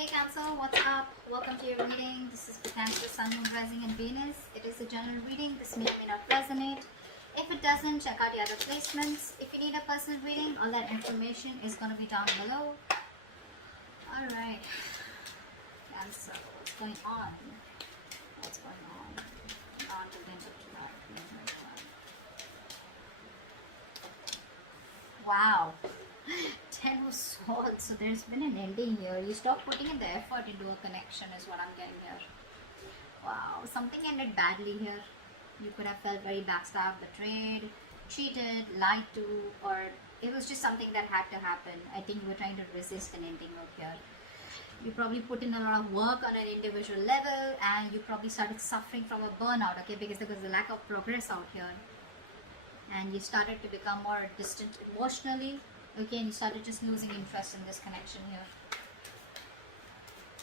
Hey Cancer, what's up? Welcome to your reading. This is for Cancer, Sun, Moon, Rising and Venus. It is a general reading. This may or may not resonate. If it doesn't, check out the other placements. If you need a personal reading, all that information is going to be down below. Alright. Cancer, what's going on? What's going on? On to the end of July. Wow. 10 of Swords. So there's been an ending here. You stop putting in the effort into a connection is what I'm getting here. Wow. Something ended badly here. You could have felt very backstabbed, betrayed, cheated, lied to, or it was just something that had to happen. I think you were trying to resist an ending out here. You probably put in a lot of work on an individual level and you probably started suffering from a burnout, okay, because there was a lack of progress out here. And you started to become more distant emotionally. Okay, and you started just losing interest in this connection here.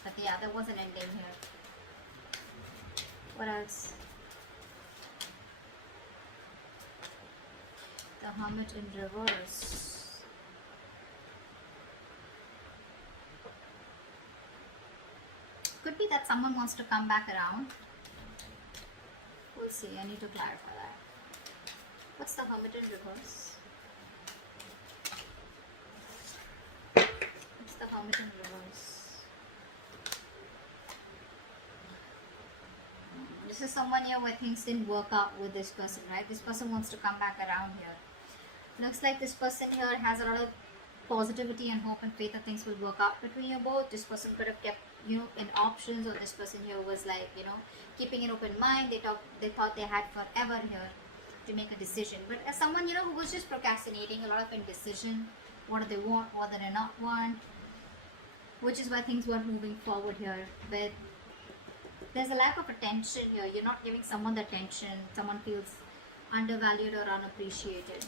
But yeah, there was an ending here. What else? The Hermit in reverse. Could be that someone wants to come back around. We'll see. I need to clarify that. What's the Hermit in reverse? The Hermit in reverse. This is someone here where things didn't work out with this person, right? This person wants to come back around here. Looks like this person here has a lot of positivity and hope and faith that things will work out between you both. This person could have kept, in options, or this person here was like, keeping an open mind. They thought they had forever here to make a decision. But as someone, who was just procrastinating, a lot of indecision. What do they want? What do they not want? Which is why things weren't moving forward here. But there's a lack of attention here. You're not giving someone the attention. Someone feels undervalued or unappreciated.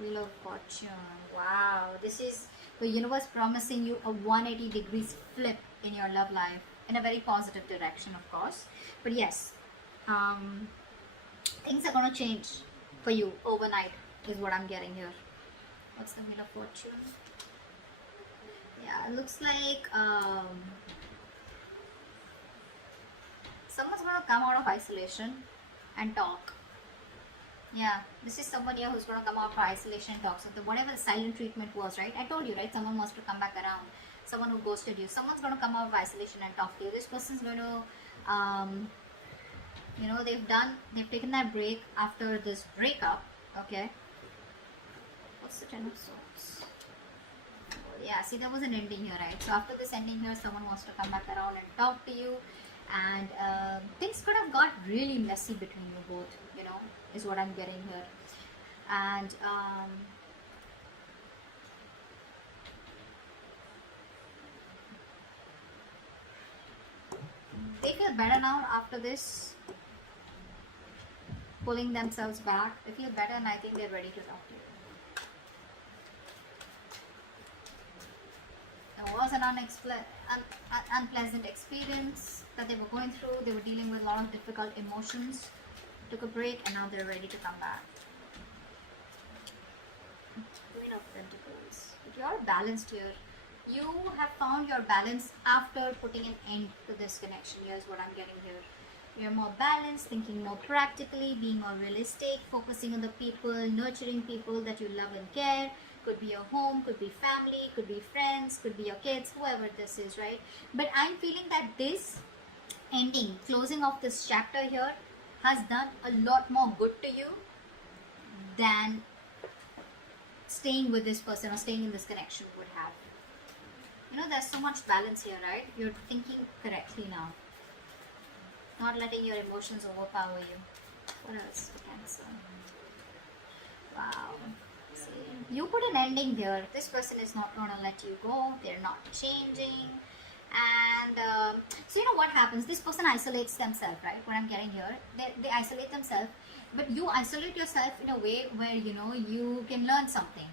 Wheel of Fortune. Wow. This is the universe promising you a 180 degrees flip in your love life. In a very positive direction, of course. But yes, things are going to change for you overnight is what I'm getting here. What's the Wheel of Fortune? Yeah, it looks like someone's going to come out of isolation and talk. Yeah, this is someone here who's going to come out of isolation and talk. So whatever the silent treatment was, right? I told you, right? Someone wants to come back around. Someone who ghosted you. Someone's going to come out of isolation and talk to you. This person's going to, they've taken that break after this breakup. Okay. What's the Ten of Swords? Yeah, see, there was an ending here, right? So after this ending here, someone wants to come back around and talk to you, and things could have got really messy between you both, is what I'm getting here. And they feel better now after this, pulling themselves back. They feel better, and I think they're ready to talk to you. There was an unpleasant experience that they were going through. They were dealing with a lot of difficult emotions. Took a break and now they're ready to come back. Queen of Pentacles. But you are balanced here. You have found your balance after putting an end to this connection. Here's what I'm getting here. You're more balanced, thinking more practically, being more realistic, focusing on the people, nurturing people that you love and care. Could be your home, could be family, could be friends, could be your kids, whoever this is, right? But I'm feeling that this ending, closing off this chapter here, has done a lot more good to you than staying with this person or staying in this connection would have. There's so much balance here, right? You're thinking correctly now. Not letting your emotions overpower you. What else? Cancer. Wow. See, you put an ending here. This person is not going to let you go. They're not changing. And so what happens? This person isolates themselves, right? What I'm getting here, they isolate themselves, but you isolate yourself in a way where you can learn something.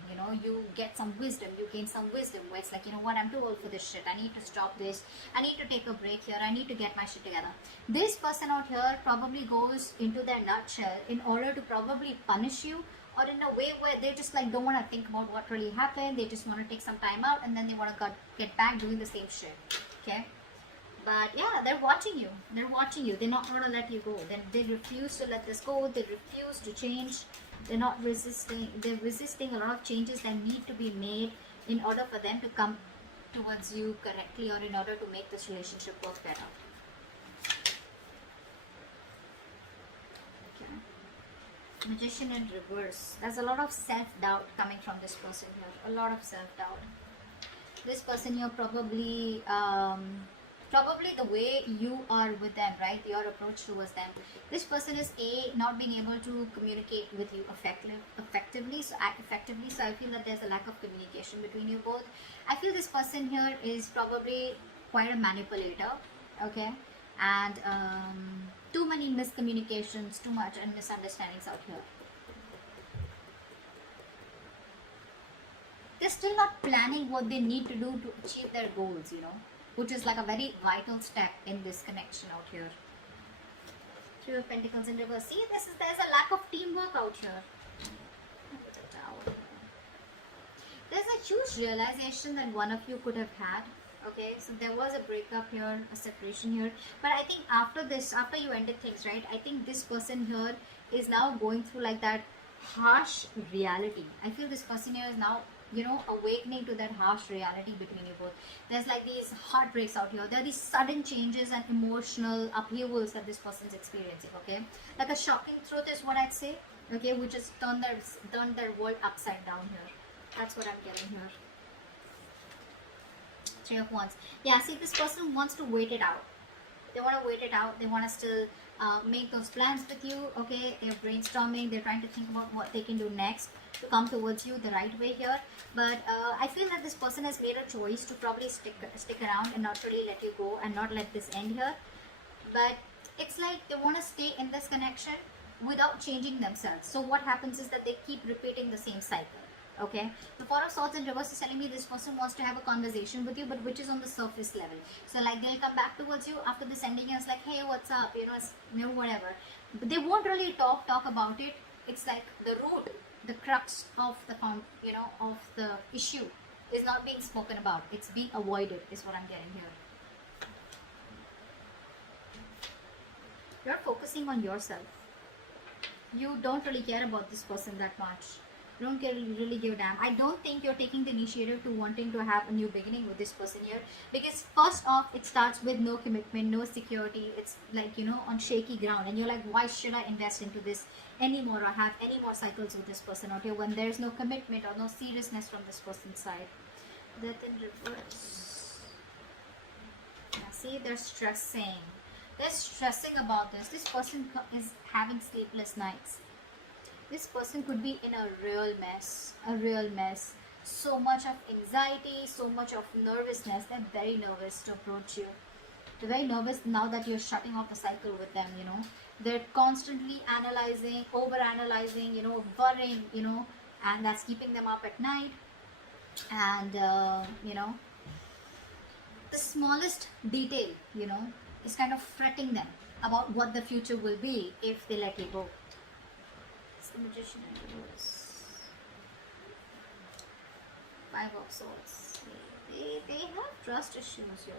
You get some wisdom, you gain some wisdom. Where it's like, what, I'm too old for this shit. I need to stop this. I need to take a break here. I need to get my shit together. This person out here probably goes into their nutshell in order to probably punish you or in a way where they just like don't want to think about what really happened. They just want to take some time out and then they want to get back doing the same shit. Okay, but yeah, they're watching you. They're watching you. They're not going to let you go. They refuse to let this go. They refuse to change. They're not resisting. They're resisting a lot of changes that need to be made in order for them to come towards you correctly, or in order to make this relationship work better. Okay. Magician in reverse. There's a lot of self-doubt coming from this person here. A lot of self-doubt. This person here probably the way you are with them, right? Your approach towards them. This person is not being able to communicate with you effectively. So I feel that there's a lack of communication between you both. I feel this person here is probably quite a manipulator, okay? And too many miscommunications, too much and misunderstandings out here. They're still not planning what they need to do to achieve their goals, you know, which is like a very vital step in this connection out here. Three of Pentacles in reverse. See, there's a lack of teamwork out here. There's a huge realization that one of you could have had. Okay, so there was a breakup here, a separation here. But I think after this, after you ended things, right, I think this person here is now going through like that harsh reality. I feel this person here is now, you know, awakening to that harsh reality between you both. There's like these heartbreaks out here. There are these sudden changes and emotional upheavals that this person's experiencing, okay? Like a shocking truth is what I'd say, okay, which has turned their world upside down here. That's what I'm getting here. Three of Wands. Yeah, see, this person wants to wait it out. They want to wait it out. They want to still make those plans with you, okay? They're brainstorming. They're trying to think about what they can do next to come towards you the right way here. But I feel that this person has made a choice to probably stick around and not really let you go and not let this end here. But it's like they want to stay in this connection without changing themselves. So what happens is that they keep repeating the same cycle. Okay, the Four of Swords in reverse is telling me this person wants to have a conversation with you, but which is on the surface level. So like they'll come back towards you after this ending and it's like, hey, what's up, you know, whatever. But they won't really talk about it. It's like the root, the crux of the of the issue is not being spoken about. It's being avoided is what I'm getting here. You're focusing on yourself. You don't really care about this person that much. You don't really give a damn. I don't think you're taking the initiative to wanting to have a new beginning with this person here, because first off, it starts with no commitment, no security. It's like, you know, on shaky ground, and you're like, why should I invest into this anymore or have any more cycles with this person out here when there's no commitment or no seriousness from this person's side? Death in reverse. Yeah, see, they're stressing. They're stressing about this. This person is having sleepless nights. This person could be in a real mess, so much of anxiety, so much of nervousness. They're very nervous to approach you. They're very nervous now that you're shutting off the cycle with them, you know. They're constantly analyzing, over-analyzing, you know, worrying, you know, and that's keeping them up at night. And, you know, the smallest detail, you know, is kind of fretting them about what the future will be if they let you go. The Magician in reverse. Five of Swords. They have trust issues here.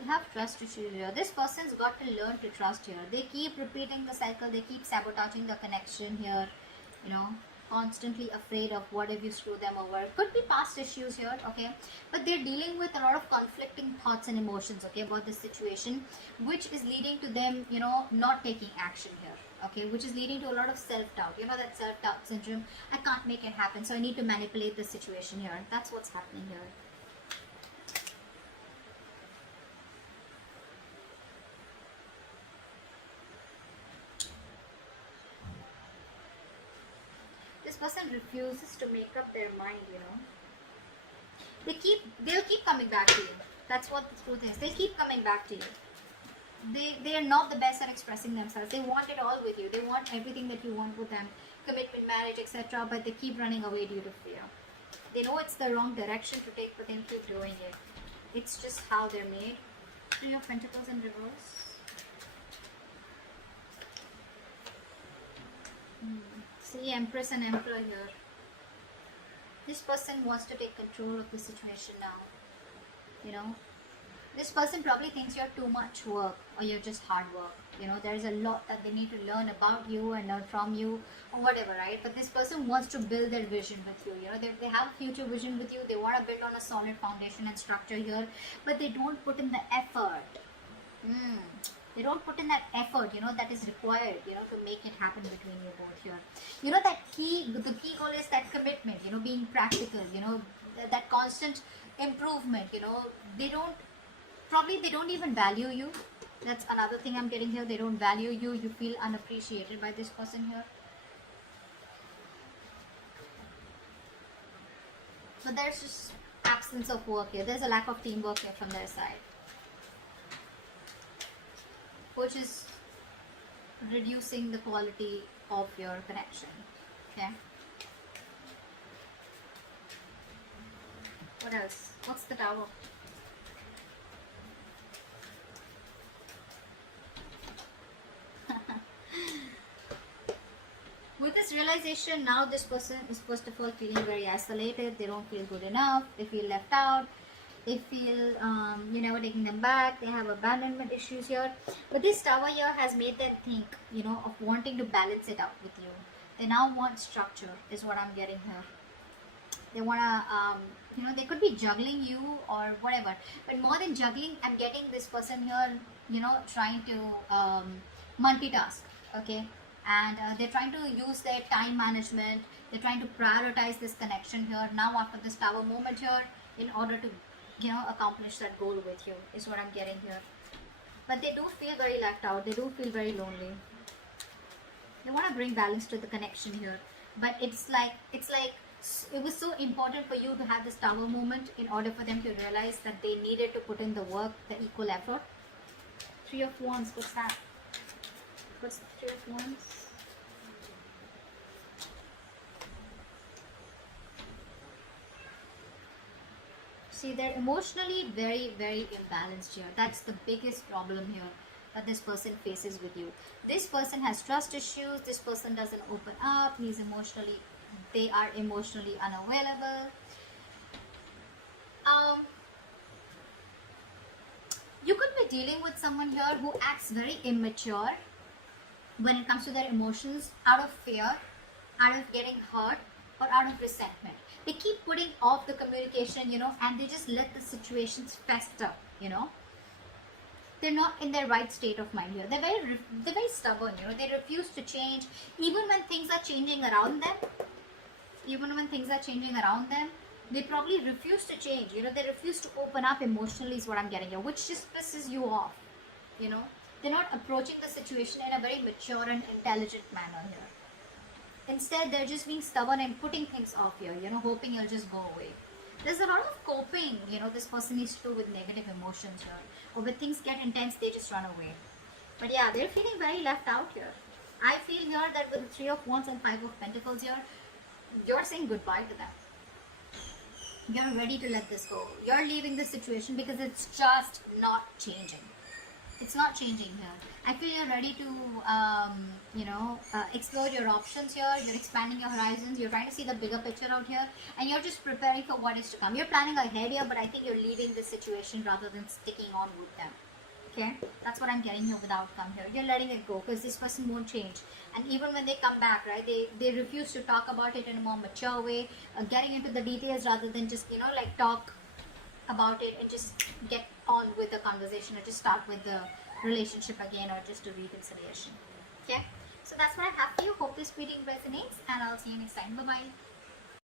They have trust issues here. This person's got to learn to trust here. They keep repeating the cycle. They keep sabotaging the connection here. You know, constantly afraid of what if you screw them over. Could be past issues here, okay? But they're dealing with a lot of conflicting thoughts and emotions, okay, about this situation, which is leading to them, you know, not taking action here. Okay, which is leading to a lot of self-doubt. You know, that self-doubt syndrome. I can't make it happen, so I need to manipulate the situation here. That's what's happening here. This person refuses to make up their mind, you know. They'll keep coming back to you. That's what the truth is. They keep coming back to you. They are not the best at expressing themselves. They want it all with you. They want everything that you want with them, commitment, marriage, etc. But they keep running away due to fear. They know it's the wrong direction to take, but they keep doing it. It's just how they're made. Three of Pentacles in reverse. See, Empress and Emperor here. This person wants to take control of the situation now. You know, this person probably thinks you're too much work or you're just hard work. You know, there's a lot that they need to learn about you and learn from you or whatever, right? But this person wants to build their vision with you. You know, they have future vision with you. They want to build on a solid foundation and structure here, but they don't put in the effort. They don't put in that effort, you know, that is required, you know, to make it happen between you both here. You know, the key goal is that commitment, you know, being practical, you know, that constant improvement, you know. They don't even value you. That's another thing I'm getting here. They don't value you. You feel unappreciated by this person here. So there's just absence of work here. There's a lack of teamwork here from their side, which is reducing the quality of your connection. Okay. What else? What's the Tower? With this realization, now this person is first of all feeling very isolated. They don't feel good enough. They feel left out. They feel you're never taking them back. They have abandonment issues here. But this Tower here has made them think, you know, of wanting to balance it out with you. They now want structure, is what I'm getting here. They want to, you know, they could be juggling you or whatever. But more than juggling, I'm getting this person here, you know, trying to multitask, okay? And they're trying to use their time management. They're trying to prioritize this connection here now after this Tower moment here in order to, you know, accomplish that goal with you, is what I'm getting here. But they do feel very left out. They do feel very lonely. They want to bring balance to the connection here. But it's like it was so important for you to have this Tower moment in order for them to realize that they needed to put in the work, the equal effort. Three of Wands, what's that? What's the Three of Wands? See, they're emotionally very, very imbalanced here. That's the biggest problem here that this person faces with you. This person has trust issues. This person doesn't open up. They are emotionally unavailable. You could be dealing with someone here who acts very immature when it comes to their emotions, out of fear, out of getting hurt, or out of resentment. They keep putting off the communication, you know, and they just let the situations fester, you know. They're not in their right state of mind here. They're very stubborn, you know. They refuse to change, even when things are changing around them. They probably refuse to change, you know. They refuse to open up emotionally, is what I'm getting here, which just pisses you off, you know. They're not approaching the situation in a very mature and intelligent manner here. Instead, they're just being stubborn and putting things off here, you know, hoping it'll just go away. There's a lot of coping, you know, this person needs to do with negative emotions here. Or when things get intense, they just run away. But yeah, they're feeling very left out here. I feel here that with the Three of Wands and Five of Pentacles here, you're saying goodbye to them. You're ready to let this go. You're leaving the situation because it's just not changing. It's not changing here. I feel you're ready to, explore your options here. You're expanding your horizons. You're trying to see the bigger picture out here. And you're just preparing for what is to come. You're planning ahead here, but I think you're leaving this situation rather than sticking on with them. Okay? That's what I'm getting here with outcome here. You're letting it go because this person won't change. And even when they come back, right, they refuse to talk about it in a more mature way, getting into the details rather than just, you know, like talk about it and just get on with the conversation or just start with the relationship again or just a reconciliation. Okay, so that's what I have for you. Hope this reading resonates and I'll see you next time. Bye bye.